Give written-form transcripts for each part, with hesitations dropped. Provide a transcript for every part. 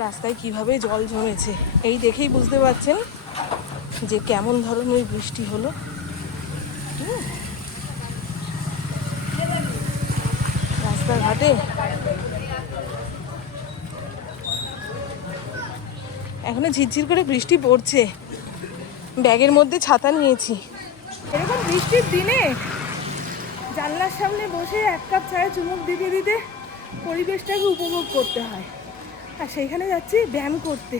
রাস্তায় কিভাবে জল জমেছে এই দেখেই বুঝতে পারছেন যে কেমন ধরনের বৃষ্টি হলো। রাস্তাঘাটে এখনো ঝিরঝির করে বৃষ্টি পড়ছে, ব্যাগের মধ্যে ছাতা নিয়েছি। এরকম বৃষ্টির দিনে জানলার সামনে বসে এক কাপ চায়ে চুমুক দিতে দিতে পরিবেশটাকে উপভোগ করতে হয়। আর সেইখানে যাচ্ছি ব্যায়াম করতে।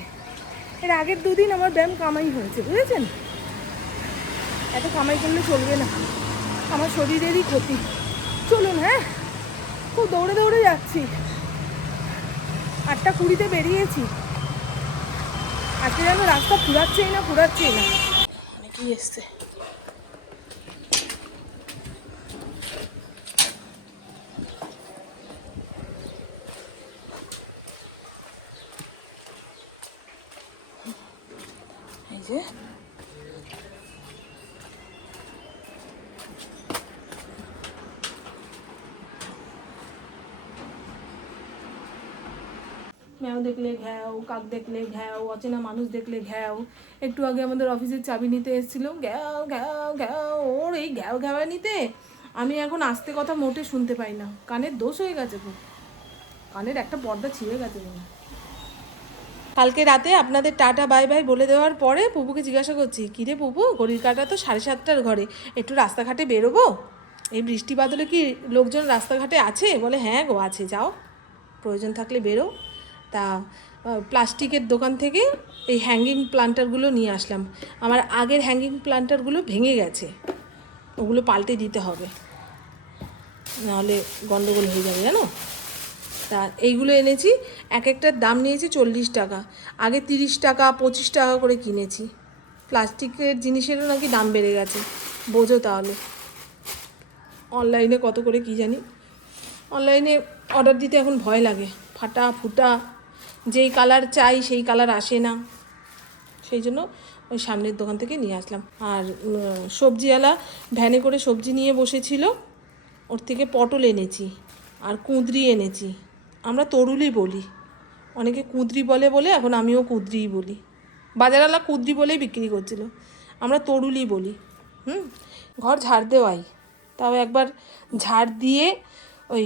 এর আগের দুদিন আমার ব্যায়াম কামাই হয়েছে, বুঝেছেন? এত কামাই করলে চলবে না, আমার শরীরেরই ক্ষতি। চলুন, হ্যাঁ, খুব দৌড়ে দৌড়ে যাচ্ছি। 8:20 বেরিয়েছি। আজকে যেন রাস্তা ফুরাচ্ছেই না। অনেকেই এসছে। এই যে ম্যাও দেখলে ঘ্যাও, কাক দেখলে ঘ্যাও, অচেনা মানুষ দেখলে ঘ্যাও। একটু আগে আমাদের অফিসের চাবি নিতে এসেছিল, ঘ্যাও ঘ্যাও ঘ্যাও। ওর এই ঘ্যাও ঘ্যাওয়া নিতে আমি এখন আস্তে কথা মোটে শুনতে পাই না। কানের দোষ হয়ে গেছে খুব, কানের একটা পর্দা ছিঁড়ে গেছে মনে। কালকে রাতে আপনাদের টাটা বাই বাই বলে দেওয়ার পরে পুপুকে জিজ্ঞাসা করছি, কিরে পুপু, ঘড়ির কাঁটা তো 7:30টার ঘরে, একটু রাস্তাঘাটে বেরোবো? এই বৃষ্টি বাদলে কি লোকজন রাস্তাঘাটে আছে? বলে হ্যাঁ গো আছে, যাও, প্রয়োজন থাকলে বেরো। তা প্লাস্টিকের দোকান থেকে এই হ্যাঙ্গিং প্লান্টারগুলো নিয়ে আসলাম। আমার আগের হ্যাঙ্গিং প্লান্টারগুলো ভেঙে গেছে, ওগুলো পাল্টে দিতে হবে, নাহলে গন্ডগোল হয়ে যাবে জানো। তা এইগুলো এনেছি, এক একটার দাম নিয়েছি 40 টাকা। আগে 30 টাকা 25 টাকা করে কিনেছি। প্লাস্টিকের জিনিসেরও নাকি দাম বেড়ে গেছে, বোঝো তাহলে। অনলাইনে কত করে কি জানি। অনলাইনে অর্ডার দিতে এখন ভয় লাগে, ফাটা ফুটা, যেই কালার চাই সেই কালার আসে না। সেই জন্য ওই সামনের দোকান থেকে নিয়ে আসলাম। আর সবজিওয়ালা ভ্যানে করে সবজি নিয়ে বসেছিল, ওর থেকে পটল এনেছি আর কুঁদরি এনেছি। আমরা তরুলি বলি, অনেকে কুঁদরি বলে বলে এখন আমিও কুঁদরিই বলি। বাজারওয়ালা কুঁদরি বলেই বিক্রি করছিল, আমরা তরুলি বলি। ঘর ঝাড় দেওয়াই, তাও একবার ঝাড় দিয়ে ওই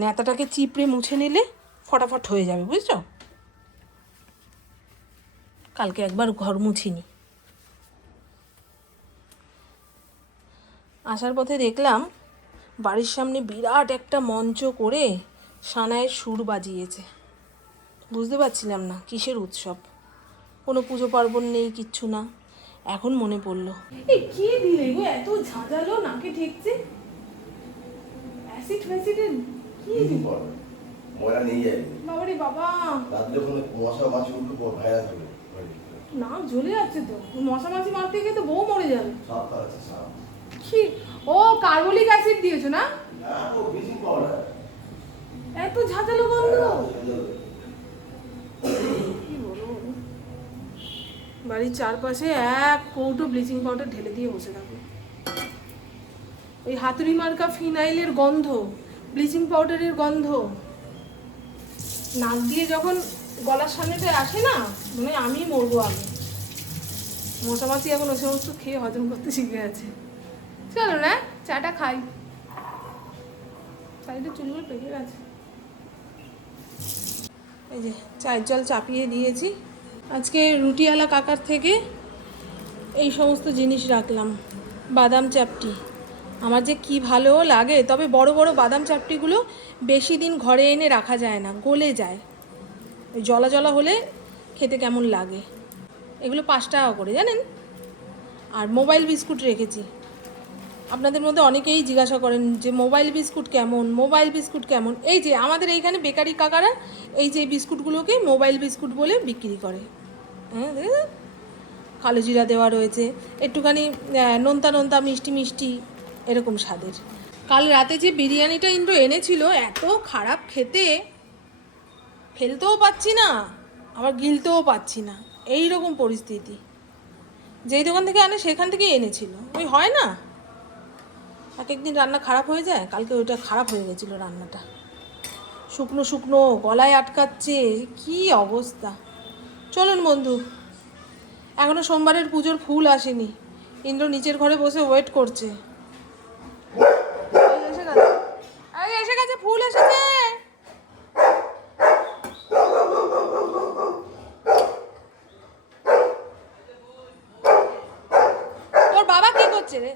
ন্যাতাটাকে চিপড়ে মুছে নিলে ফটাফট হয়ে যাবে, বুঝছো? কালকে একবার ঘর মুছিনি। আসার পথে দেখলাম বাড়ির সামনে বিরাট একটা মঞ্চ করে সানাইয়ের সুর বাজিয়েছে। বুঝতে পারছিলাম না কিসের উৎসব, কোনো পুজো পার্বণ নেই, কিচ্ছু না। এখন মনে পড়লো, এই কি দিলে গো এত ঝাঁঝালো, নাকে ঠেকছে। অ্যাসিড ফ্যাসিডের কি দিব? ময়লা নিয়ে যাবে বাবারে বাবা, রাত যখন মশা মাছি উঠলো পর ভাইরাস হবে, নাক জ্বলে যাচ্ছে তো। মশা মাছি মারতে গিয়ে তো বউ মরে যাবে। সাপ আছে, সাপ কি? ও কার্বলিক অ্যাসিড দিয়েছো না? না ও ব্লিচিং পাউডার। এত ঝাঁঝালো গন্ধ, কি বলবো। বাড়ির চারপাশে এক কৌটো ব্লিচিং পাউডার ঢেলে দিয়ে বসে থাকো। ওই হাতুড়ি মার্কা ফিনাইলের গন্ধ, ব্লিচিং পাউডারের গন্ধ নাক দিয়ে যখন গলার সামনেটা আসে না, মানে আমি মরবো আগে। মশামাছি এখন ওই সমস্ত খেয়ে হজম করতে শিখে আছে। চলো না চাটা খাই, সাইডে চুলগুলো পেকে গেছে। এই যে চায়ের জল চাপিয়ে দিয়েছি। আজকে রুটিওয়ালা কাকার থেকে এই সমস্ত জিনিস রাখলাম। বাদাম চাপটি আমার যে কি ভালো লাগে, তবে বড় বড় বাদাম চাপটিগুলো বেশি দিন ঘরে এনে রাখা যায় না, গলে যায়। ওই জলা জলা হলে খেতে কেমন লাগে। এগুলো 5 টাকা করে, জানেন। আর মোবাইল বিস্কুট রেখেছি। আপনাদের মধ্যে অনেকেই জিজ্ঞাসা করেন যে মোবাইল বিস্কুট কেমন। এই যে আমাদের এইখানে বেকারি কাকারা এই যে বিস্কুটগুলোকে মোবাইল বিস্কুট বলে বিক্রি করে। হ্যাঁ, কালো জিরা দেওয়া রয়েছে, একটুখানি নোনতা নোনতা মিষ্টি মিষ্টি এরকম স্বাদের। কাল রাতে যে বিরিয়ানিটা ইন্দ্র এনেছিল, এত খারাপ খেতে, ফেলতেও পাচ্ছি না আবার গিলতেও পাচ্ছি না, এই রকম পরিস্থিতি। যেই দোকান থেকে আনে সেখান থেকেই এনেছিল। ওই হয় না, এক একদিন রান্না খারাপ হয়ে যায়। কালকে ওইটা খারাপ হয়ে গেছিলো রান্নাটা, শুকনো শুকনো, গলায় আটকাচ্ছে, কি অবস্থা। চলুন বন্ধু, এখনো সোমবারের পুজোর ফুল আসেনি। ইন্দ্র নিচের ঘরে বসে ওয়েট করছে। এসে গেছে, ফুল এসেছে। তোর বাবা কি করছে রে?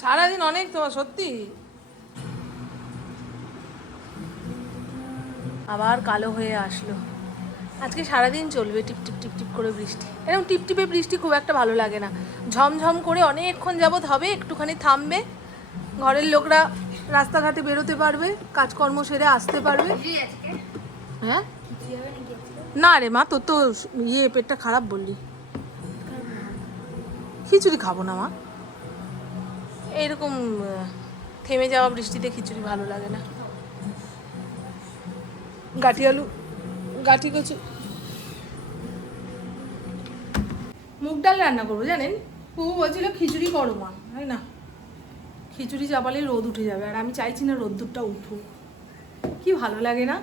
সারাদিন অনেক তোমার, সত্যি। আবার কালো হয়ে আসলো। আজকে সারাদিন চলবে টিপ টিপ টিপ টিপ করে বৃষ্টি। এরকম টিপটিপে বৃষ্টি খুব একটা ভালো লাগে না। ঝমঝম করে অনেকক্ষণ যাবৎ হবে, একটুখানি থামবে, ঘরের লোকরা রাস্তাঘাটে বেরোতে পারবে, কাজকর্ম সেরে আসতে পারবে। হ্যাঁ না রে মা, তোর তো পেটটা খারাপ বললি। খিচুড়ি খাবো না মা, এইরকম থেমে যাওয়া বৃষ্টিতে খিচুড়ি ভালো লাগে না। গাঠি আলু, গাঠি কচু, মুগ ডাল রান্না করবো জানেন। পুবু বলছিল খিচুড়ি করো মা, তাই না? খিচুড়ি চাপালে রোদ উঠে যাবে, আর আমি চাইছি না রোদ্দুরটা উঠুক। কি ভালো লাগে না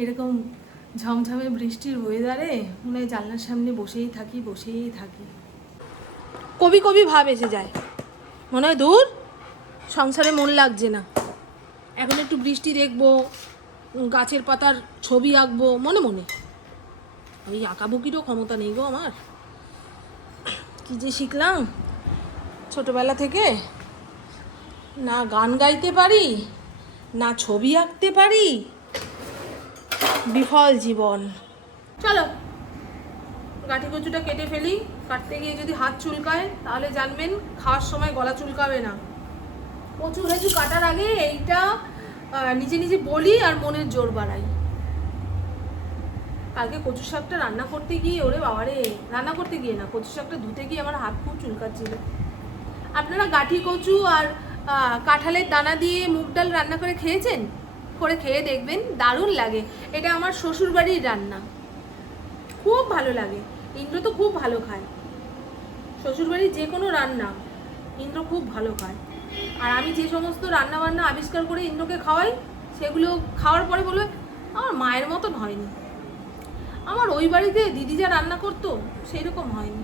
এরকম ঝমঝমে বৃষ্টির ওয়েদারে, মনে হয় জানলার সামনে বসেই থাকি বসেই থাকি। কবি কবি ভাব এসে যায়, মনে হয় দূর সংসারে মন লাগছে না, এখন একটু বৃষ্টি দেখবো, গাছের পাতার ছবি আঁকবো মনে মনে। ওই আঁকাবুকিরও ক্ষমতা নেই গো আমার। কি যে শিখলাম ছোটবেলা থেকে, না গান গাইতে পারি, না ছবি আঁকতে পারি, বিফল জীবন। চলো গাঠি কচুটা কেটে ফেলি। কাটতে গিয়ে যদি হাত চুলকায় তাহলে জানবেন খাওয়ার সময় গলা চুলকাবে না। কচু ঘেঁচু কাটার আগে এইটা নিজে নিজে বলি আর মনের জোর বাড়াই। কালকে কচু শাকটা রান্না করতে গিয়ে, ওরে বাবারে, রান্না করতে গিয়ে না, কচু শাকটা ধুতে গিয়ে আমার হাত খুব চুলকাচ্ছিল। আপনারা গাঠি কচু আর কাঁঠালের দানা দিয়ে মুগ ডাল রান্না করে খেয়েছেন? করে খেয়ে দেখবেন, দারুণ লাগে। এটা আমার শ্বশুরবাড়ির রান্না, খুব ভালো লাগে। ইন্দ্র তো খুব ভালো খায়, শ্বশুরবাড়ির যে কোনো রান্না ইন্দ্র খুব ভালো খায়। আর আমি যে সমস্ত রান্না বান্না আবিষ্কার করে ইন্দ্রকে খাওয়াই, সেগুলো খাওয়ার পরে বলবে আমার মায়ের মতন হয়নি, আমার ওই বাড়িতে দিদি যা রান্না করতো সেই রকম হয়নি।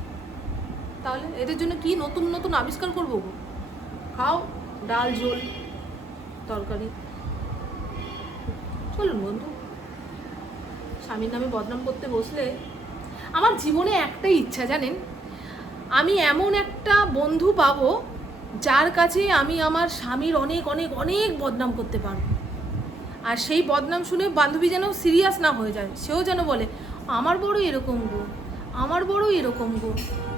তাহলে এদের জন্য কি নতুন নতুন আবিষ্কার করবো গো? খাও ডাল, ঝোল, তরকারি। চলুন বন্ধু, স্বামীর নামে বদনাম করতে বসলে, আমার জীবনে একটাই ইচ্ছা জানেন, আমি এমন একটা বন্ধু পাবো যার কাছে আমি আমার স্বামীর অনেক অনেক অনেক বদনাম করতে পারবো। আর সেই বদনাম শুনে বান্ধবী যেন সিরিয়াস না হয়ে যায়, সেও যেন বলে আমার বড় এরকম গো, আমার বড় এরকম গো।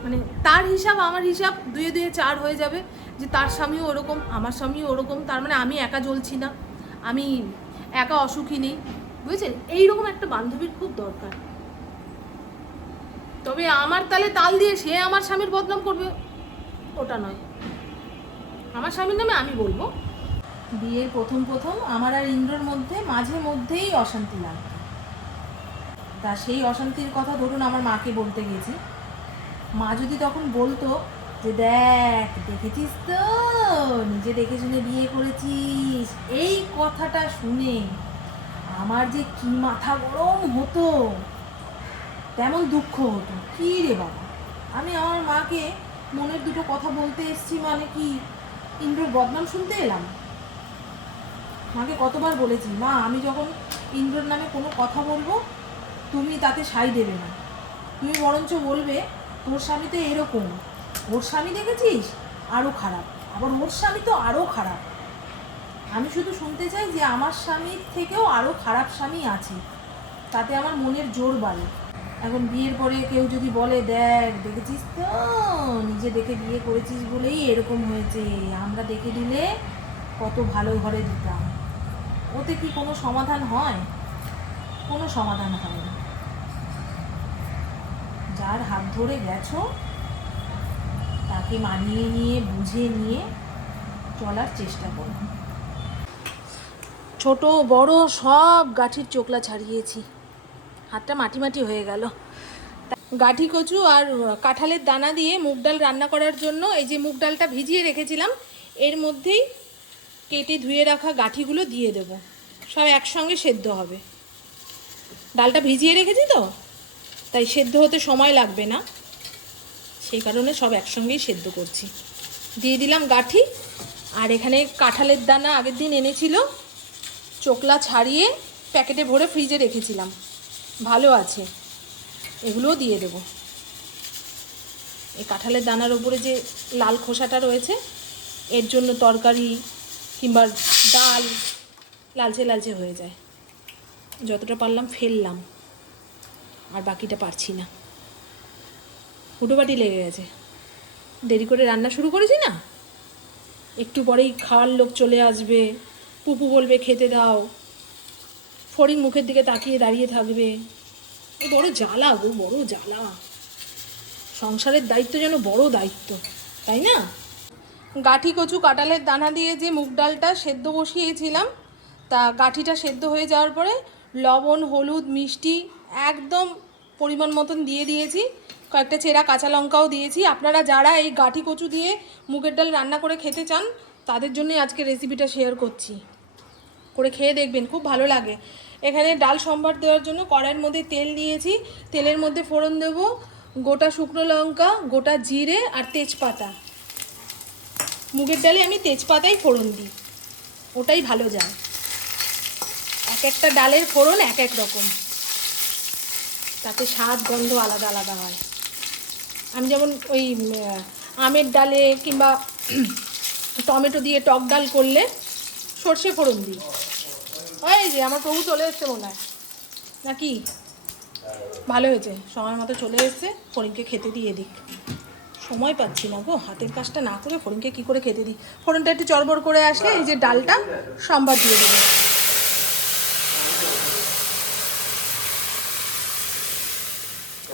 মানে তার হিসাব আমার হিসাব দুয়ে দুয়ে চার হয়ে যাবে, যে তার স্বামীও ওরকম, আমার স্বামীও ওরকম, তার মানে আমি একা জ্বলছি না, আমি একা অসুখী নেই। বুঝেছেন? এইরকম একটা বান্ধবীর খুব দরকার। তবে আমার তালে তাল দিয়ে সে আমার স্বামীর বদনাম করবে ওটা নয়, আমার স্বামীর নামে আমি বলবো। বিয়ের প্রথম প্রথম আমার আর ইন্দ্রর মধ্যে মাঝে মধ্যেই অশান্তি লাগতো। তা সেই অশান্তির কথা ধরুন আমার মাকে বলতে গেছি, মা যদি তখন বলতো যে দেখ দেখেছিস তো, নিজে দেখে শুনে বিয়ে করেছিস, এই কথাটা শুনে আমার যে কি মাথা গরম হতো, তেমন দুঃখ হতো। কি রে বাবা, আমি আমার মাকে মনের দুটো কথা বলতে এসছি মানে কি ইন্দ্রর বদনাম শুনতে এলাম? মাকে কতবার বলেছি, মা আমি যখন ইন্দ্রর নামে কোনো কথা বলবো তুমি তাতে সাই দেবে না, তুমি বরঞ্চ বলবে তোর স্বামী তো এরকম, ওর স্বামী দেখেছিস আরও খারাপ, আবার ওর স্বামী তো আরও খারাপ। আমি শুধু শুনতে চাই যে আমার স্বামীর থেকেও আরও খারাপ স্বামী আছে, তাতে আমার মনের জোর বাড়ে। এখন বিয়ের পরে কেউ যদি বলে দেখ দেখেছিস তো, নিজে দেখে বিয়ে করেছিস বলেই এরকম হয়েছে, আমরা দেখে দিলে কত ভালো ঘরে দিতাম, ওতে কি কোনো সমাধান হয়? কোনো সমাধান হয় না। যার হাত ধরে গেছো তাকে মানিয়ে নিয়ে বুঝে নিয়ে চলার চেষ্টা করব। ছোট বড় সব গাঠির চোকলা ছাড়িয়েছি, হাতটা মাটি মাটি হয়ে গেল। গাঠি কচু আর কাঁঠালের দানা দিয়ে মুগ ডাল রান্না করার জন্য এই যে মুগ ডালটা ভিজিয়ে রেখেছিলাম, এর মধ্যেই কেটে ধুয়ে রাখা গাঠিগুলো দিয়ে দেব। সব একসঙ্গে সেদ্ধ হবে। ডালটা ভিজিয়ে রেখেছি তো, তাই সেদ্ধ হতে সময় লাগবে না, সেই কারণে সব একসঙ্গেই সেদ্ধ করছি। দিয়ে দিলাম গাঠি, আর এখানে কাঁঠালের দানা আগের দিন এনেছিল, চোকলা ছাড়িয়ে প্যাকেটে ভরে ফ্রিজে রেখেছিলাম, ভালো আছে, এগুলোও দিয়ে দেব। এই কাঁঠালের দানার ওপরে যে লাল খোসাটা রয়েছে, এর জন্য তরকারি কিংবা ডাল লালচে লালচে হয়ে যায়। যতটা পারলাম ফেললাম, আর বাকিটা পারছি না, হুটোপাটি লেগে গেছে। দেরি করে রান্না শুরু করেছি না, একটু পরেই খাওয়ার লোক চলে আসবে, পুপু বলবে খেতে দাও, ফড়িং মুখের দিকে তাকিয়ে দাঁড়িয়ে থাকবে। এ বড় জ্বালা গো, বড় জ্বালা। সংসারের দায়িত্ব যেন বড় দায়িত্ব, তাই না? গাঠি কচু কাঁঠালের দানা দিয়ে যে মুগ ডালটা সেদ্ধ বসিয়েছিলাম, তা গাঠিটা সেদ্ধ হয়ে যাওয়ার পরে লবণ হলুদ মিষ্টি একদম পরিমাণ মতন দিয়ে দিয়েছি, কয়েকটা চেরা কাঁচা লঙ্কাও দিয়েছি। আপনারা যারা এই গাঠি কচু দিয়ে মুগের ডাল রান্না করে খেতে চান, তাদের জন্যই আজকে রেসিপিটা শেয়ার করছি। করে খেয়ে দেখবেন, খুব ভালো লাগে। এখানে ডাল সম্বার দেওয়ার জন্য কড়াইয়ের মধ্যে তেল দিয়েছি, তেলের মধ্যে ফোড়ন দেব গোটা শুকনো লঙ্কা, গোটা জিরে আর তেজপাতা। মুগের ডালে আমি তেজপাতাই ফোড়ন দিই, ওটাই ভালো যায়। এক একটা ডালের ফোড়ন এক এক রকম, তাতে স্বাদ গন্ধ আলাদা আলাদা হয়। আমি যেমন ওই আমের ডালে কিংবা টমেটো দিয়ে টক ডাল করলে সর্ষে ফোড়ন দিই। ওই যে আমার প্রভু চলে এসছে মনে হয়, নাকি? ভালো হয়েছে, সময় মতো চলে এসছে, ফড়িংকে খেতে দিয়ে দিই। সময় পাচ্ছি না গো, হাতের কাজটা না করে ফড়িংকে কী করে খেতে দিই। ফোড়নটা একটু চড়বড় করে আসলে এই যে ডালটা সম্বার দিয়ে দেবো।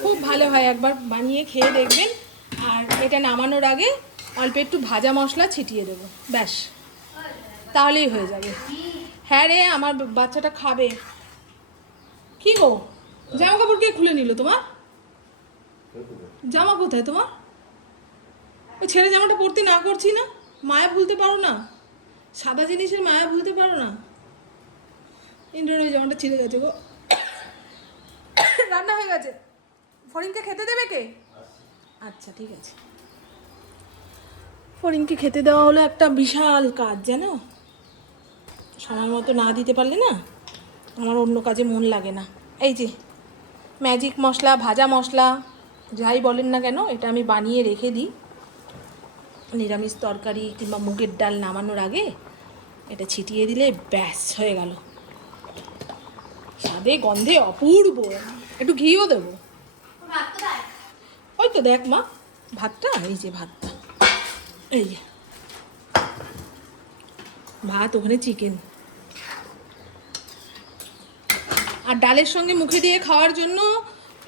খুব ভালো হয়, একবার বানিয়ে খেয়ে দেখবেন। আর এটা নামানোর আগে অল্প একটু ভাজা মশলা ছিটিয়ে দেবো, ব্যাস, তাহলেই হয়ে যাবে। হ্যাঁ রে, আমার বাচ্চাটা খাবে। কি গো, জামা কাপড় কে খুলে নিল তোমার? জামা কোথায় তোমার? ওই ছেঁড়া জামাটা পরতে না করছি না, মায়া ভুলতে পারো না? সাদা জিনিসের মায়া ভুলতে পারো না? ইন্দ্রের ওই জামাটা ছিঁড়ে গেছে গো। রান্না হয়ে গেছে, ফড়িংকে খেতে দেবে কে? আচ্ছা ঠিক আছে। ফড়িংকে খেতে দেওয়া হলো একটা বিশাল কাজ, জানো। সময় মতো না দিতে পারলে না আমার অন্য কাজে মন লাগে না। এই যে ম্যাজিক মশলা, ভাজা মশলা, যাই বলেন না কেন, এটা আমি বানিয়ে রেখে দিই। নিরামিষ তরকারি কিংবা মুগের ডাল নামানোর আগে এটা ছিটিয়ে দিলে ব্যাস হয়ে গেল, স্বাদে গন্ধে অপূর্ব। একটু ঘিও দেবো। ওই তো দেখ মা, ভাতটা, এই যে ভাতটা, এই যে ভাত, ওখানে চিকেন। আর ডালের সঙ্গে মুখে দিয়ে খাওয়ার জন্য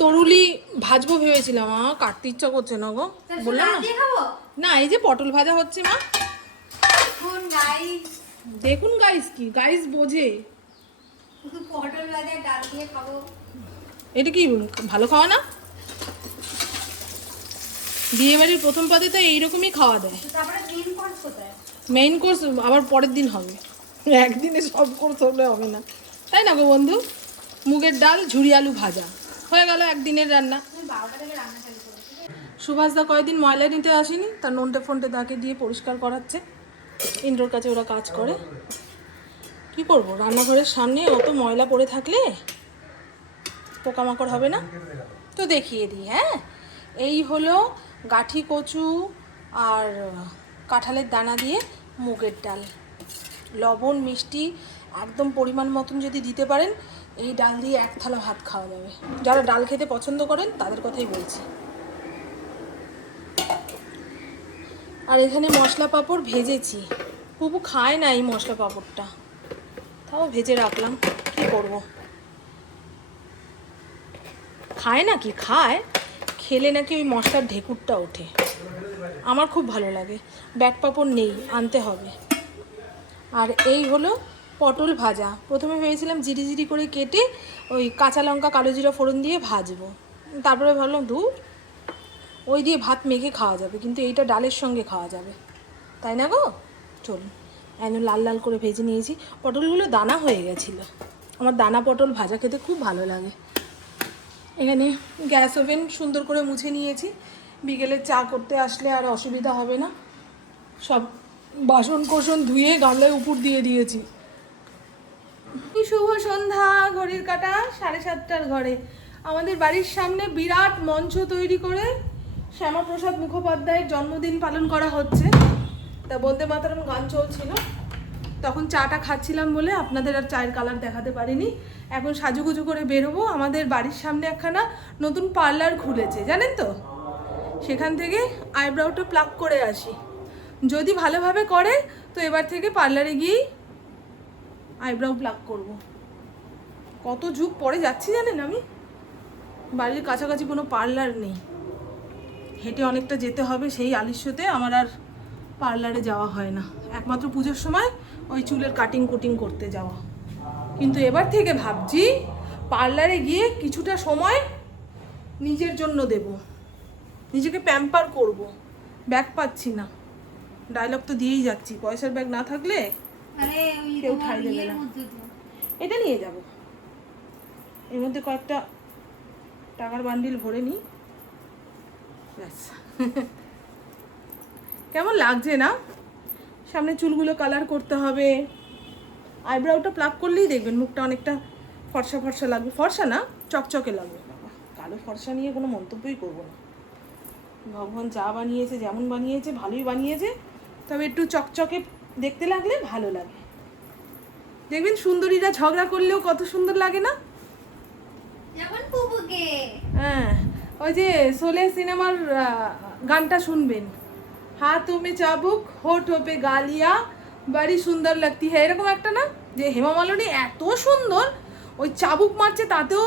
তরুলি ভাজবো ভেবেছিলাম, কাটতে ইচ্ছা করছে না গো, বললাম না। এই যে পটল ভাজা হচ্ছে মা, দেখুন গাইস, কি গাইস বোঝে, পটল ভাজা ডাল দিয়ে খাবো, এটা কি ভালো খাওয়া না? বিয়ে বাড়ির প্রথম পাতে তো এইরকমই খাওয়া দেয়। মেইন কোর্স আবার পরের দিন হবে, একদিনে সব কোর্স হলে হবে না, তাই না গো বন্ধু? মুগের ডাল ঝুরি আলু ভাজা হয়ে গেল একদিনের রান্না। সুভাষদা কয়েকদিন ময়লা নিতে আসেনি, তার নন্টে ফন্টে দাকে দিয়ে পরিষ্কার করাচ্ছে। ইন্দ্রর কাছে ওরা কাজ করে, কি করব, রান্নাঘরের সামনে অত ময়লা পড়ে থাকলে পোকামাকড় হবে না তো। দেখিয়ে দিই, হ্যাঁ, এই হলো গাঠি কচু আর কাঁঠালের দানা দিয়ে মুগের ডাল। লবণ মিষ্টি একদম পরিমাণ মতন যদি দিতে পারেন, এই ডাল দিয়ে এক থালা ভাত খাওয়া যাবে। যারা ডাল খেতে পছন্দ করেন তাদের কথাই বলছি। আর এখানে মশলা পাঁপড় ভেজেছি, পুপু খায় না এই মশলা পাঁপড়টা, তাও ভেজে রাখলাম, কি করব। খায় না কি, খায়, খেলে নাকি ওই মশলার ঢেকুরটা ওঠে। আমার খুব ভালো লাগে। ব্যাট পাঁপড় নেই, আনতে হবে। আর এই হলো পটল ভাজা। প্রথমে ভেবেছিলাম জিরি জিরি করে কেটে ওই কাঁচা লঙ্কা কালো জিরা ফোড়ন দিয়ে ভাজবো, তারপরে ভাবলাম ধুর ওই দিয়ে ভাত মেখে খাওয়া যাবে, কিন্তু এইটা ডালের সঙ্গে খাওয়া যাবে, তাই না গো? চলুন একদম লাল লাল করে ভেজে নিয়েছি। পটলগুলো দানা হয়ে গেছিলো, আমার দানা পটল ভাজা খেতে খুব ভালো লাগে। এখানে গ্যাস ওভেন সুন্দর করে মুছে নিয়েছি, বিকেলে চা করতে আসলে আর অসুবিধা হবে না। সব বাসন কোসন ধুয়ে গামলায় উপর দিয়ে দিয়েছি। শুভ সন্ধ্যা, ঘড়ির কাঁটা 7:30 ঘরে। আমাদের বাড়ির সামনে বিরাট মঞ্চ তৈরি করে শ্যামাপ্রসাদ মুখোপাধ্যায়ের জন্মদিন পালন করা হচ্ছে। তা বন্দে মাতরম গান চলছিল, তখন চাটা খাচ্ছিলাম বলে আপনাদের আর চায়ের কালার দেখাতে পারিনি। এখন সাজুগুজু করে বেরোবো। আমাদের বাড়ির সামনে একখানা নতুন পার্লার খুলেছে, জানেন তো? সেখান থেকে আইব্রাউটা প্লাক করে আসি। যদি ভালোভাবে করে তো এবার থেকে পার্লারে গিয়েই আইব্রাউ প্লাক করব। কত যুগ পরে যাচ্ছি জানেন, আমি বাড়ির কাছাকাছি কোনো পার্লার নেই, হেঁটে অনেকটা যেতে হবে। সেই আলিস্যতে আমার আর পার্লারে যাওয়া হয় না, একমাত্র পুজোর সময় ওই চুলের কাটিং কুটিং করতে যাওয়া। কিন্তু এবার থেকে ভাবছি পার্লারে গিয়ে কিছুটা সময় নিজের জন্য দেব, নিজেকে প্যাম্পার করব। ব্যাগ পাচ্ছি না, ডায়লগ তো দিয়েই যাচ্ছি, পয়সার ব্যাগ না থাকলে কেউ ঠাই দেবে না। এটা নিয়ে যাব, এর মধ্যে কয়েকটা টাকার বান্ডিল ভরে নিই, ব্যাস। কেমন লাগছে না? সামনে চুলগুলো কালার করতে হবে, আইব্রাউটা প্লাক করলেই দেখবেন মুখটা অনেকটা ফর্সা ফর্সা লাগবে। ফর্সা না, চকচকে লাগবে। বাবা, কালো ফর্সা নিয়ে কোনো মন্তব্যই করবো না। ভগবান যা বানিয়েছে, যেমন বানিয়েছে ভালোই বানিয়েছে, তবে একটু চকচকে দেখতে লাগলে ভালো লাগে। দেখবেন সুন্দরীরা ঝগড়া করলেও কত সুন্দর লাগে না? হ্যাঁ, ওই যে শোলে সিনেমার গানটা শুনবেন, হাতোं में চাবুক होठों पे গালিয়া বাড়ি সুন্দর লাগতি হ্যাঁ, এরকম একটা না, যে হেমা মালিনী এত সুন্দর, ওই চাবুক মারছে তাতেও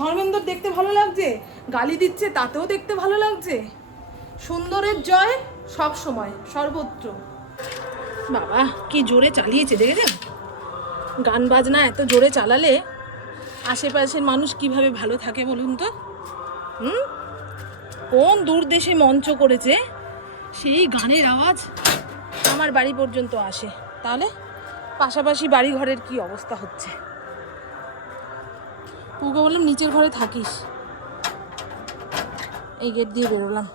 ধর্মেন্দ্র দেখতে ভালো লাগছে, গালি দিচ্ছে তাতেও দেখতে ভালো লাগছে। সুন্দরের জয় সব সময় সর্বত্র। বাবা কি জোরে চালিয়েছে দেখেছেন? গান বাজনা এত জোরে চালালে আশেপাশের মানুষ কিভাবে ভালো থাকে বলুন তো? কোন দূর দেশে মঞ্চ করেছে, সেই গানের আওয়াজ আমার বাড়ি পর্যন্ত আসে, তাহলে পাশাপাশি বাড়ি ঘরের কি অবস্থা হচ্ছে। ওকে বললাম নিচের ঘরে থাকিস, এই গেট দিয়ে বেরোলাম।